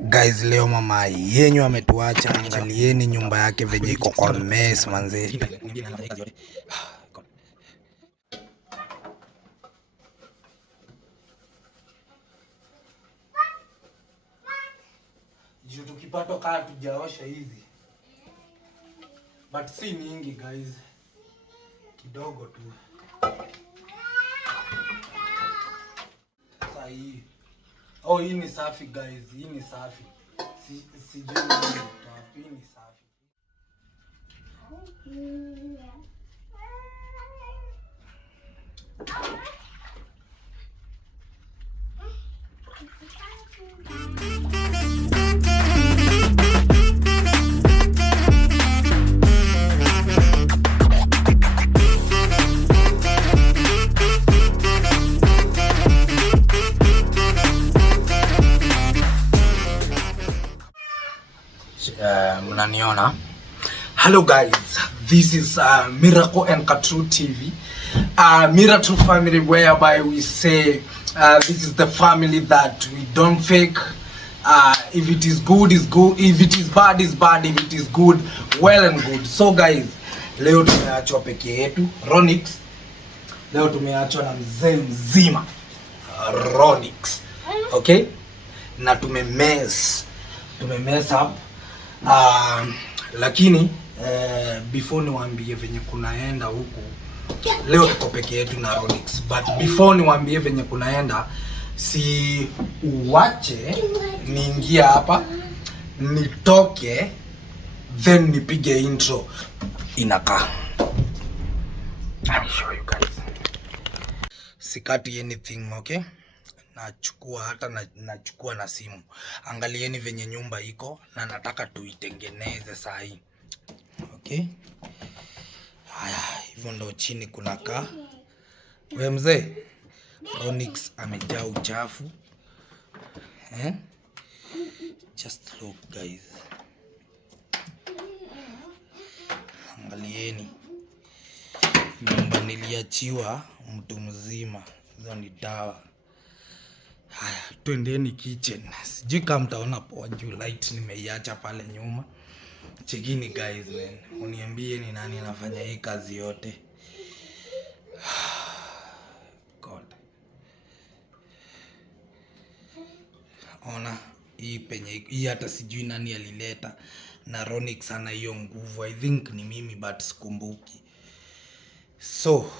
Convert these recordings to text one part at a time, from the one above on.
Guys, leo mama yenyu ametuacha. Angalieni nyumba yake venye iko kwa mess manze. Juu tukipata kaa tujaosha hizi. But si mingi guys. Kidogo tu. Sasa hii. Oh, hii ni safi guys. Hii ni safi. Sijui hii ni safi. Mnaniona? Hello guys, this is Miracle and Katru TV, Miracle family, whereby we say this is the family that we don't fake. If it is good is good, if it is bad is bad, if it is good, well and good. So guys, leo tumeachwa peke yetu Ronix. Leo tumeachwa na mzee mzima Ronix. Okay? Na tumemess up. Lakini before niwaambie venye kunaenda huku, leo tuko peke yetu na Ronix, but before niwaambie venye kunaenda, si uwache niingia hapa nitoke then nipige intro inakaa. Let me show you guys. Sikati anything, okay? Nachukua na simu. Angalieni venye nyumba iko na nataka tuitengeneze saa hii. Okay? Haya, hivyo ndo chini kunakaa. We mzee, Ronix amejaa uchafu. Just look guys. Angalieni. Nyumba niliachiwa mtu mzima. Hizo ni dawa. Haya, twendeni kitchen. Sijui kama mtaona poa juu light nimeiacha pale nyuma. Chekini guys man. Uniambie ni nani anafanya hii kazi yote. God. Ona hii penye hii hata sijui nani alileta na Ronix ana hiyo nguvu. I think ni mimi but sikumbuki. So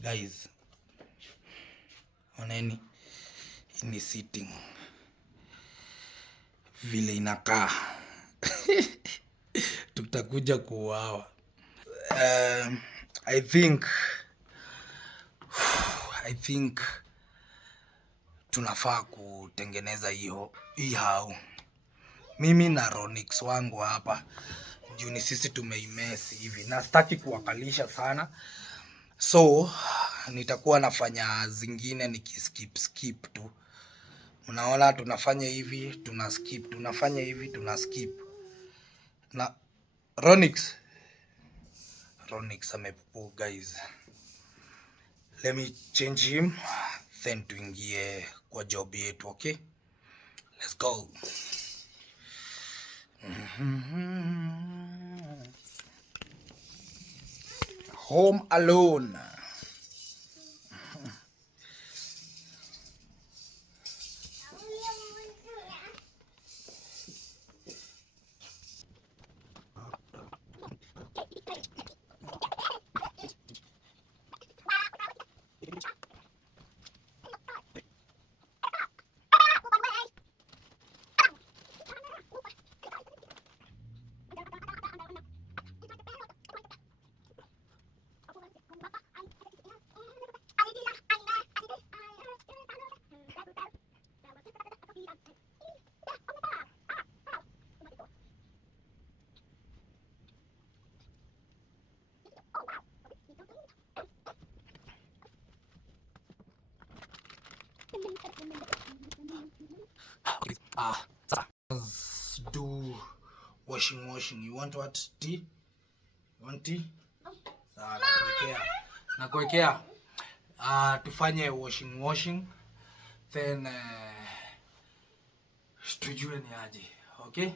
guys, oneni ni sitting vile inakaa. Tutakuja kuuawa. I think tunafaa kutengeneza hii hao. Mimi na Ronix wangu hapa juu ni sisi tumeimesi hivi na sitaki kuwakalisha sana, so nitakuwa nafanya zingine nikiskip tu. Unaona, tunafanya hivi tuna skip, tunafanya hivi tuna skip. Na Ronix amepupu guys. Let me change him then tuingie kwa job yetu, okay? Let's go. Home alone. Let's do washing. You want what? Tea? You want tea? Sawa, nakuwekea. Tufanye washing then tujue ni aje. Okay,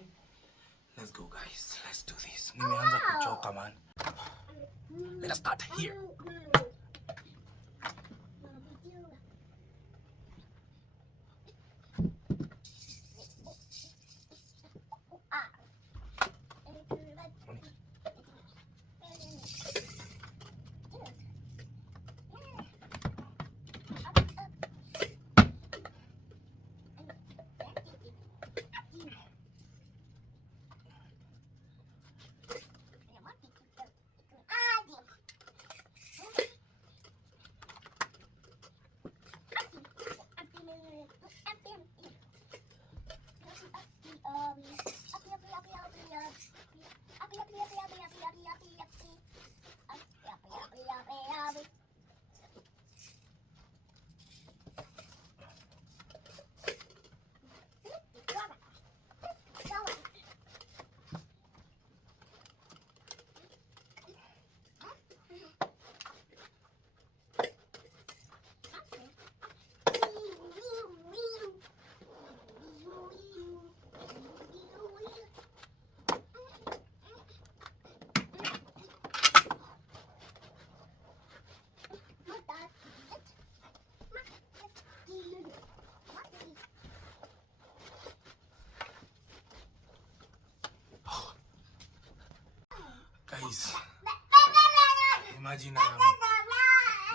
let's go guys, let's do this. Nimeanza kuchoka man. Let us start here. Guys, imagine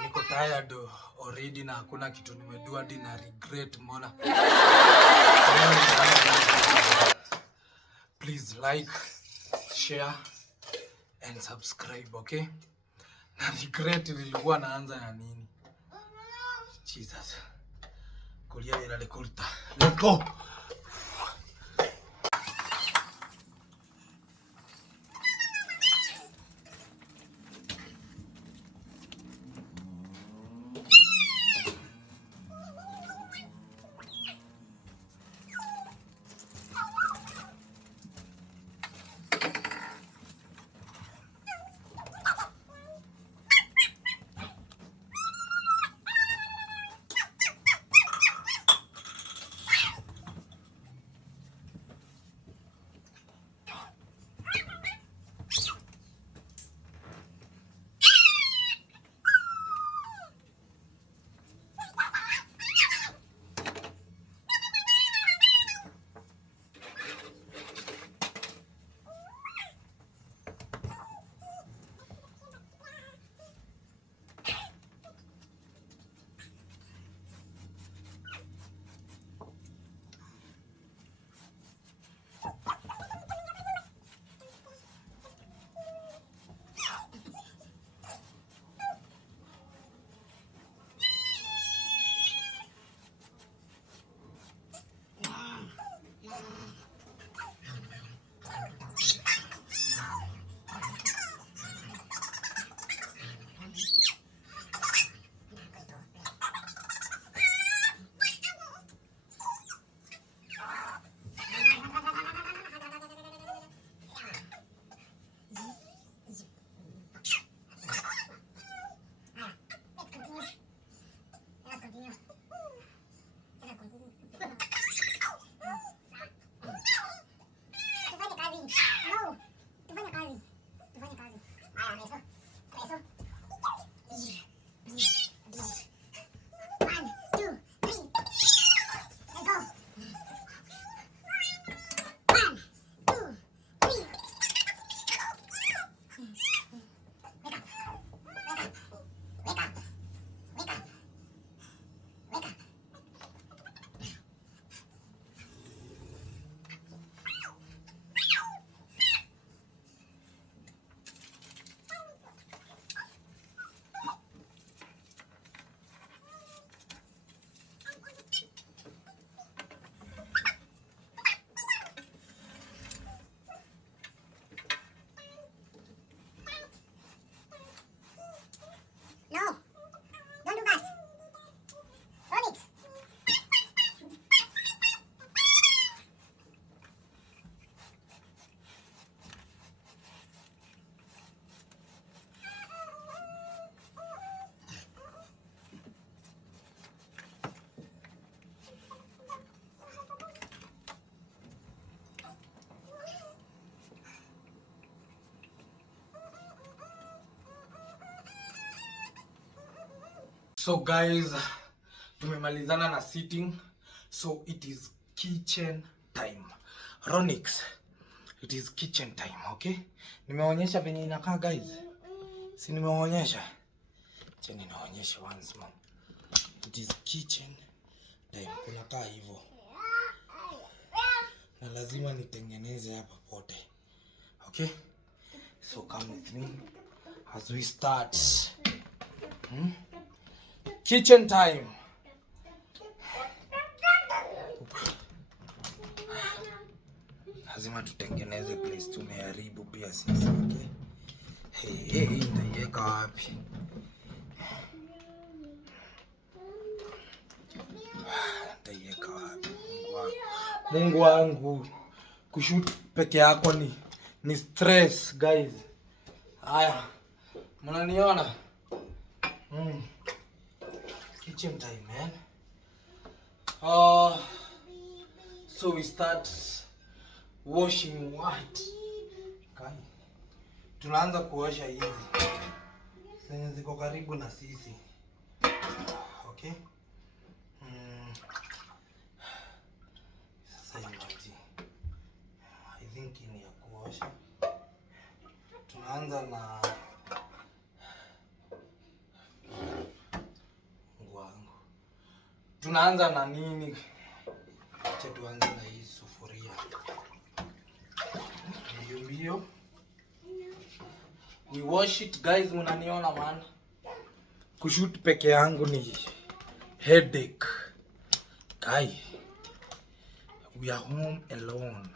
niko tired already na hakuna kitu nimedua hadi na regret mbona. Please like, share and subscribe, okay? Na regret nilikuwa naanza ya nini? Jesus. Kulia ila lekulta. Let's go. So guys, tumemalizana na sitting, so it is kitchen time. Ronix, it is kitchen time, okay? Nimeonyesha venye inakaa guys. Si nimeonyesha? Acha ninaonyesha once more. It is kitchen time. Kunakaa hivyo. Na lazima nitengeneze hapa pote. Okay? So come with me as we start. Kitchen time. Lazima tutengeneze place, tumeharibu pia sisi, okay? Hey, nitaiweka wapi? Nitaiweka wapi? Mungu wangu. Kushoot peke yako ni stress guys. Haya. Mnaniona? Kitchen time, man. So we start washing what? Okay. Tunaanza kuosha hizi zenye ziko karibu na sisi. Okay? Sasa hii maji I think ni ya kuosha. Tunaanza na wangu. Tunaanza na nini? Acha tuanze na hii sufuria. Mbio. We wash it guys, mnaniona man. Kushoot peke yangu ni headache. Kai. We are home alone.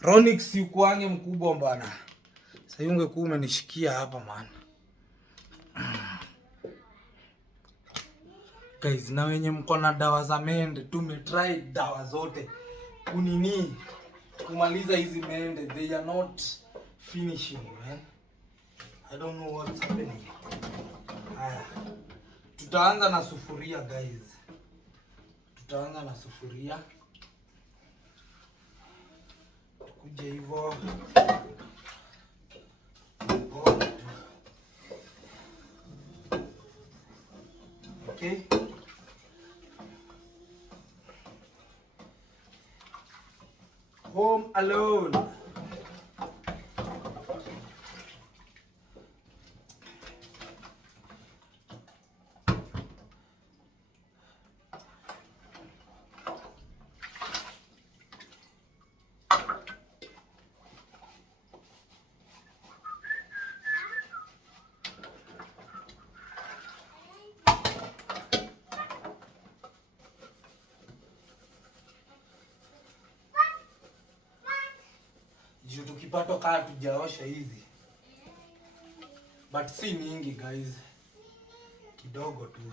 Ronix yukuange mkubwa bana. Sasa ungekuwa umenishikia hapa man. Guys, na wenye mko na dawa za mende, tumetry dawa zote. Kunini? Kumaliza hizi mende, they are not finishing, man. I don't know what's happening. Haya. Tutaanza na sufuria guys. Tutaanza na sufuria. Tukuje hivyo. Okay. Home alone. Juu tukipata kaa tujaosha hizi. But si mingi guys. Kidogo tu.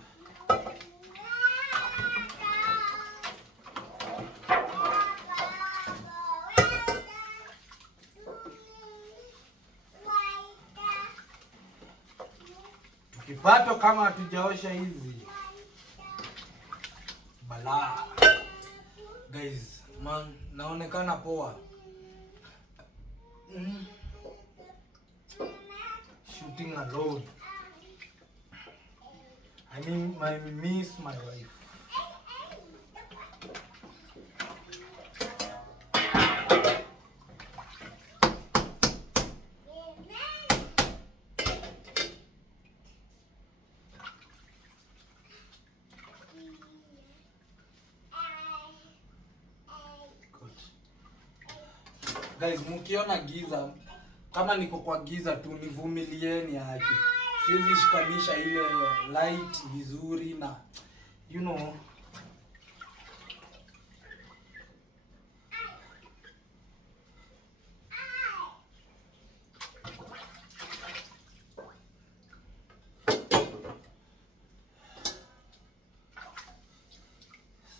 Tukipata kama hatujaosha hizi. Balaa. Guys, man, naonekana poa. Shooting alone. I miss my wife. Guys, mkiona giza, kama niko kwa giza tu nivumilieni haki. Siwezi shikanisha ile light vizuri na you know.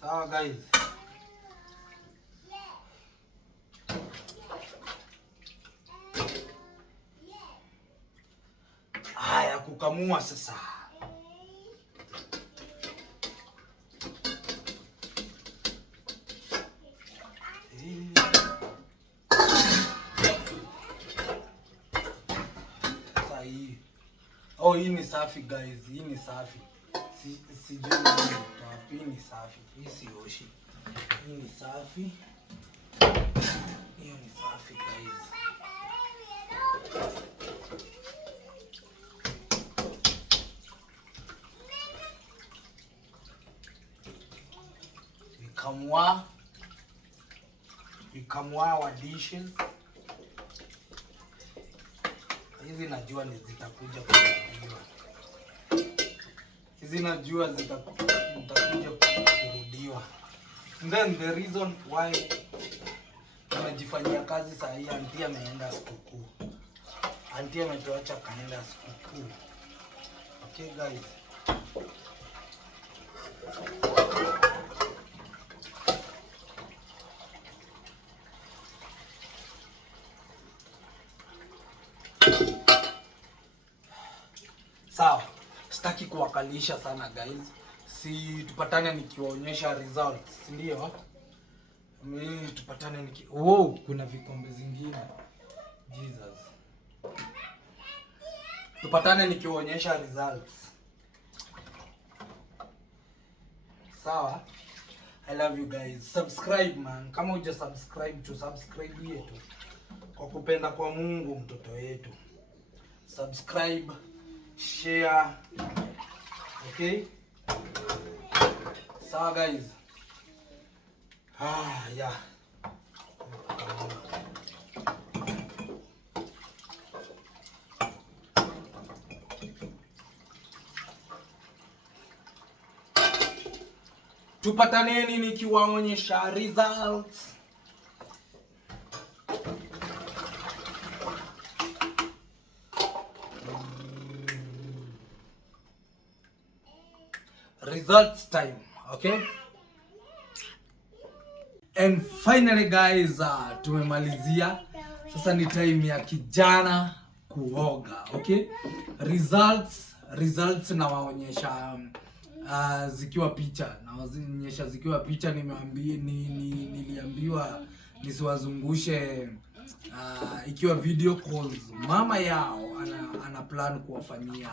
Sawa guys. Kukamua sasa. Sasa hii. Oh, hii ni safi guys, hii ni safi. Sijui hii ni safi. Hii si oshi. Hii ni safi. Hiyo ni safi guys. Vikamua wa dishes. Hizi najua ni zitakuja kurudiwa. Hizi najua zitakuja kurudiwa. And then the reason why tunajifanyia kazi saa hii, auntie ameenda sikukuu. Auntie ametuacha kaenda sikukuu. Okay guys. Sawa, sitaki kuwakalisha sana guys. Si tupatane nikiwaonyesha results, ndio? Tupatane kuna vikombe zingine. Jesus. Tupatane nikiwaonyesha results. Sawa? I love you guys. Subscribe man. Kama huja subscribe yetu. Kwa kupenda kwa Mungu mtoto wetu. Subscribe, share. Okay? Sawa guys. Yeah. Tupataneni nikiwaonyesha results. Results time, okay? And finally guys, tumemalizia. Sasa ni time ya kijana kuoga, okay? Results na waonyesha zikiwa picha. Na waonyesha zikiwa picha. Niliambiwa nisiwazungushe ikiwa video calls. Mama yao ana plan kuwafanyia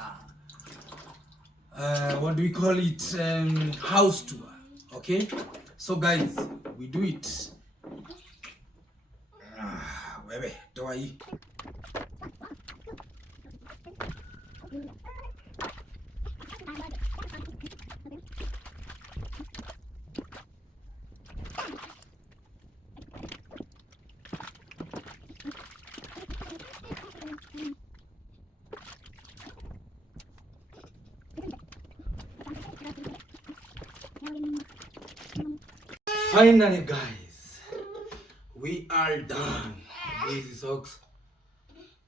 what do we call it, house tour. Okay, so guys, we do it. Wewe toa hii. Finally guys, we are done. These socks.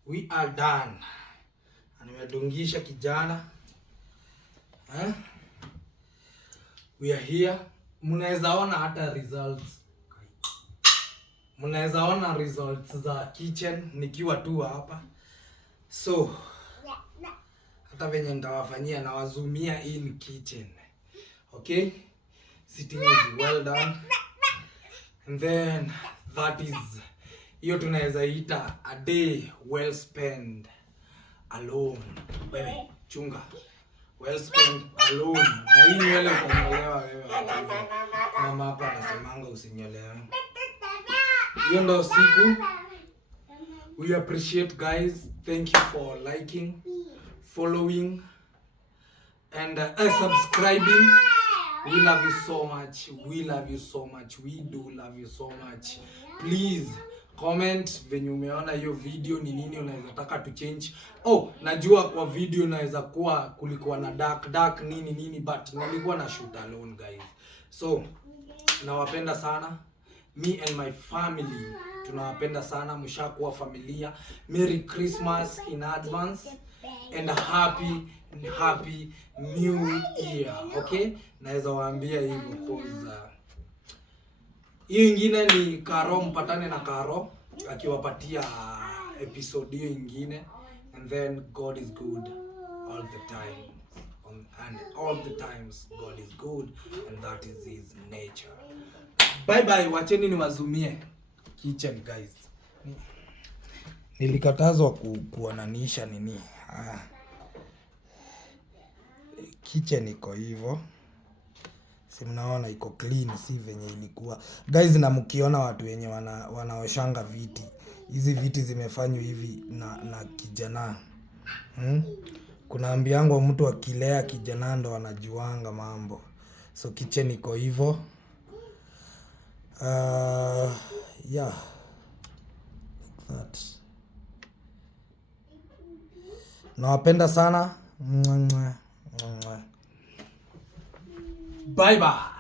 We are done. Nimedungisha kijana. We are here. Mnaweza ona hata results. Mnaweza ona results za kitchen nikiwa tu hapa. So hata venye nitawafanyia na wazumia in kitchen. Okay? Sitting is well done. And then that is, hiyo tunaweza ita a day well spent alone. Wewe chunga. Well spent alone. Na hii nywele utanyolewa wewe. Mama hapa anasemanga usinyolewe. Hiyo ndo siku. We appreciate guys. Thank you for liking, following and subscribing. We love you so much. We love you so much. We do love you so much. Please comment venye umeona hiyo video, ni nini unaweza taka to change. Najua kwa video inaweza kuwa kulikuwa na dark nini but nilikuwa na shoot alone guys. So nawapenda sana. Me and my family tunawapenda sana, mshakuwa familia. Merry Christmas in advance and happy new year. Okay? Naweza waambia hivyo cause hiyo ingine ni Karo, mpatane na Karo akiwapatia episode hiyo ingine. And then God is good all the time. And all the times God is good and that is his nature. Bye bye, wacheni niwazumie kitchen guys. Nilikatazwa kuonanisha nini. kitchen iko hivyo. Si mnaona iko clean, si venye ilikuwa. Guys, na mkiona watu wenye wanaoshanga viti. Hizi viti zimefanywa hivi na kijana. Kuna ambiango mtu akilea kijana ndo anajuanga mambo. So kitchen iko hivyo. Yeah. That. Nawapenda sana. Bye bye.